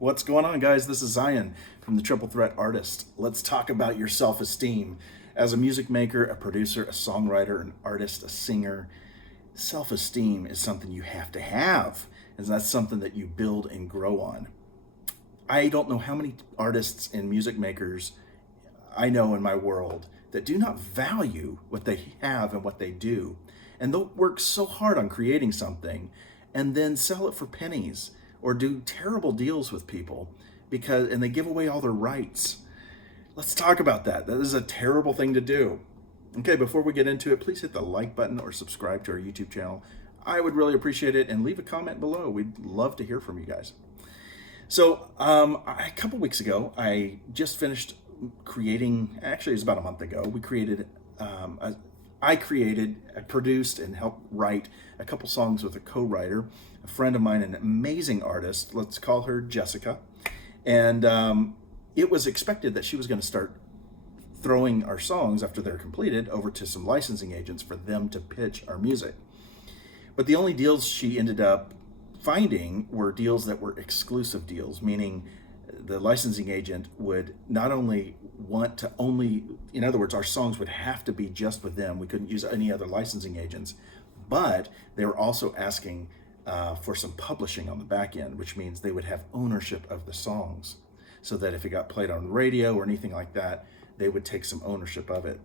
What's going on, guys? This is Zion from the Triple Threat Artist. Let's talk about your self-esteem. As a music maker, a producer, a songwriter, an artist, a singer, self-esteem is something you have, and that's something that you build and grow on. I don't know how many artists and music makers I know in my world that do not value what they have and what they do. And they'll work so hard on creating something and then sell it for pennies or do terrible deals with people and they give away all their rights. Let's talk about that. That is a terrible thing to do. Okay, before we get into it, please hit the like button or subscribe to our YouTube channel. I would really appreciate it, and leave a comment below. We'd love to hear from you guys. So a couple weeks ago, I just finished creating, actually it was about a month ago, I produced and helped write a couple songs with a co-writer, a friend of mine, an amazing artist. Let's call her Jessica. And it was expected that she was going to start throwing our songs after they're completed over to some licensing agents for them to pitch our music. But the only deals she ended up finding were deals that were exclusive deals, meaning the licensing agent would not only want to in other words, our songs would have to be just with them. We couldn't use any other licensing agents, but they were also asking for some publishing on the back end, which means they would have ownership of the songs so that if it got played on radio or anything like that, they would take some ownership of it.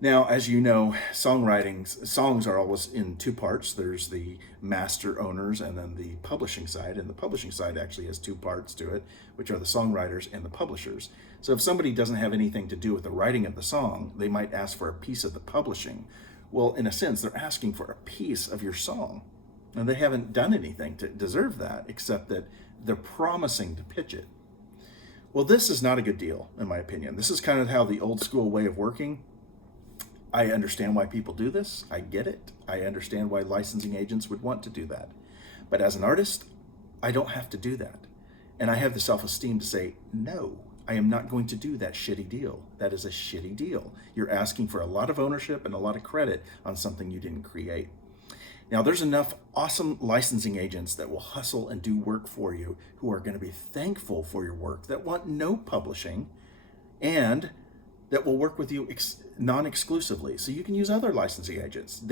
Now, as you know, songs are always in two parts. There's the master owners and then the publishing side. And the publishing side actually has two parts to it, which are the songwriters and the publishers. So if somebody doesn't have anything to do with the writing of the song, they might ask for a piece of the publishing. Well, in a sense, they're asking for a piece of your song. And they haven't done anything to deserve that, except that they're promising to pitch it. Well, this is not a good deal, in my opinion. This is kind of how the old school way of working. I understand why people do this. I get it. I understand why licensing agents would want to do that. But as an artist, I don't have to do that. And I have the self-esteem to say, no, I am not going to do that shitty deal. That is a shitty deal. You're asking for a lot of ownership and a lot of credit on something you didn't create. Now, there's enough awesome licensing agents that will hustle and do work for you, who are going to be thankful for your work, that want no publishing, and that will work with you non-exclusively. So you can use other licensing agents.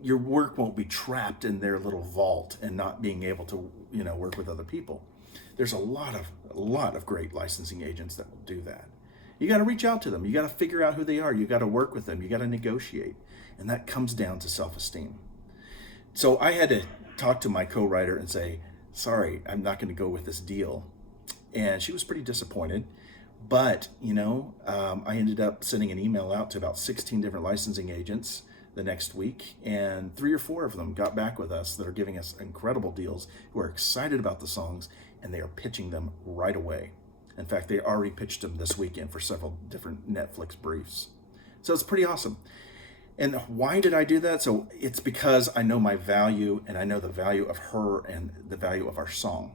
Your work won't be trapped in their little vault and not being able to, work with other people. There's a lot of great licensing agents that will do that. You got to reach out to them. You got to figure out who they are. You got to work with them. You got to negotiate. And that comes down to self-esteem. So I had to talk to my co-writer and say, sorry, I'm not going to go with this deal. And she was pretty disappointed. But, I ended up sending an email out to about 16 different licensing agents the next week, and 3 or 4 of them got back with us that are giving us incredible deals, who are excited about the songs, and they are pitching them right away. In fact, they already pitched them this weekend for several different Netflix briefs. So it's pretty awesome. And why did I do that? So it's because I know my value, and I know the value of her and the value of our song.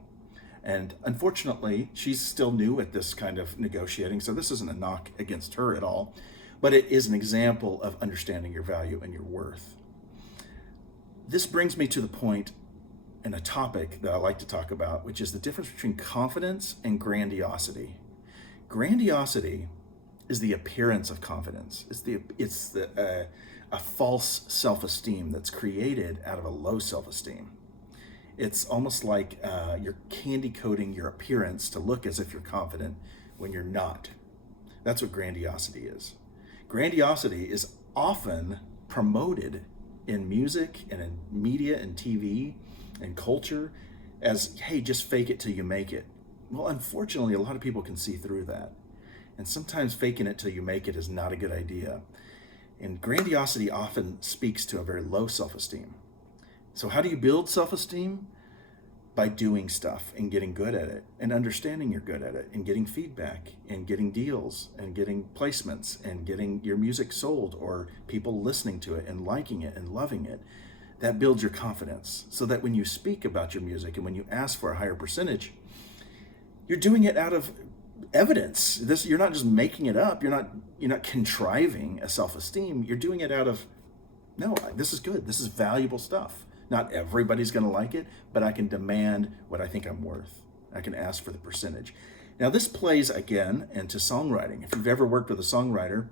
And unfortunately, she's still new at this kind of negotiating, so this isn't a knock against her at all, but it is an example of understanding your value and your worth. This brings me to the point and a topic that I like to talk about, which is the difference between confidence and grandiosity. Grandiosity is the appearance of confidence. It's a false self-esteem that's created out of a low self-esteem. It's almost like you're candy coating your appearance to look as if you're confident when you're not. That's what grandiosity is. Grandiosity is often promoted in music and in media and TV and culture as, hey, just fake it till you make it. Well, unfortunately, a lot of people can see through that. And sometimes faking it till you make it is not a good idea. And grandiosity often speaks to a very low self-esteem. So how do you build self-esteem? By doing stuff and getting good at it and understanding you're good at it and getting feedback and getting deals and getting placements and getting your music sold or people listening to it and liking it and loving it. That builds your confidence so that when you speak about your music and when you ask for a higher percentage, you're doing it out of evidence. You're not just making it up. You're not contriving a self-esteem. You're doing it out of, no, this is good. This is valuable stuff. Not everybody's going to like it, but I can demand what I think I'm worth. I can ask for the percentage. Now this plays again into songwriting. If you've ever worked with a songwriter,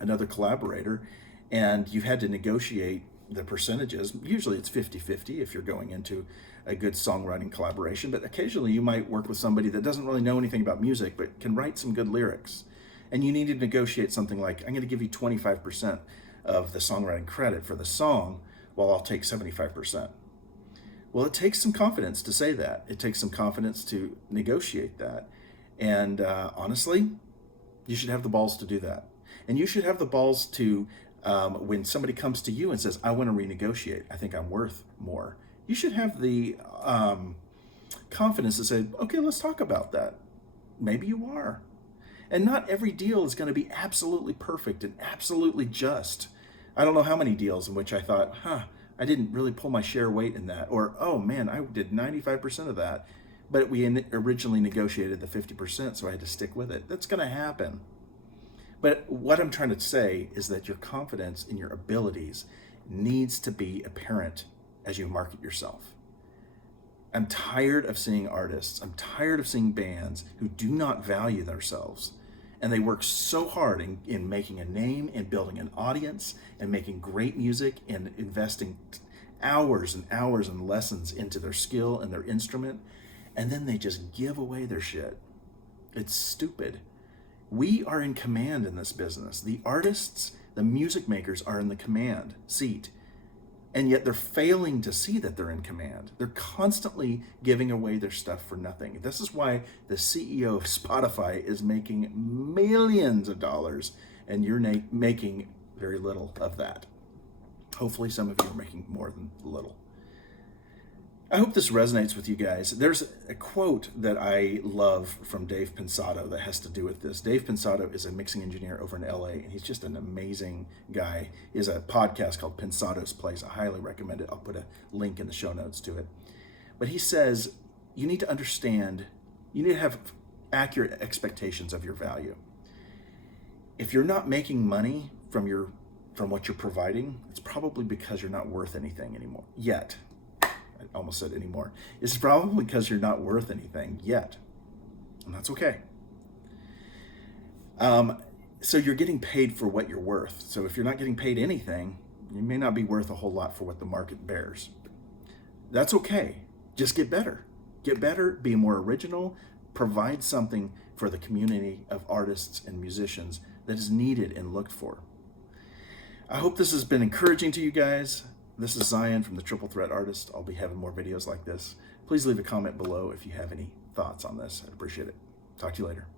another collaborator, and you've had to negotiate the percentages, usually it's 50-50 if you're going into a good songwriting collaboration, but occasionally you might work with somebody that doesn't really know anything about music but can write some good lyrics. And you need to negotiate something like, I'm going to give you 25% of the songwriting credit for the song, while I'll take 75%. Well, it takes some confidence to say that. It takes some confidence to negotiate that. And honestly, you should have the balls to do that. And you should have the balls to, when somebody comes to you and says, I want to renegotiate, I think I'm worth more. You should have the confidence to say, okay, let's talk about that. Maybe you are. And not every deal is going to be absolutely perfect and absolutely just. I don't know how many deals in which I thought, I didn't really pull my share weight in that. Or, oh man, I did 95% of that. But we originally negotiated the 50%, so I had to stick with it. That's going to happen. But what I'm trying to say is that your confidence in your abilities needs to be apparent as you market yourself. I'm tired of seeing artists, I'm tired of seeing bands who do not value themselves. And they work so hard in making a name and building an audience and making great music and investing hours and hours and lessons into their skill and their instrument. And then they just give away their shit. It's stupid. We are in command in this business. The artists, the music makers are in the command seat. And yet they're failing to see that they're in command. They're constantly giving away their stuff for nothing. This is why the CEO of Spotify is making millions of dollars and you're making very little of that. Hopefully some of you are making more than little. I hope this resonates with you guys. There's a quote that I love from Dave Pensato that has to do with this. Dave Pensato is a mixing engineer over in LA, and he's just an amazing guy. He has a podcast called Pensato's Place. I highly recommend it. I'll put a link in the show notes to it. But he says, you need to understand, you need to have accurate expectations of your value. If you're not making money from what you're providing, it's probably because you're not worth anything anymore yet. I almost said anymore. It's probably because you're not worth anything yet. And that's okay. So you're getting paid for what you're worth. So if you're not getting paid anything, you may not be worth a whole lot for what the market bears. That's okay. Just get better. Get better, be more original, provide something for the community of artists and musicians that is needed and looked for. I hope this has been encouraging to you guys. This is Zion from the Triple Threat Artist. I'll be having more videos like this. Please leave a comment below if you have any thoughts on this. I'd appreciate it. Talk to you later.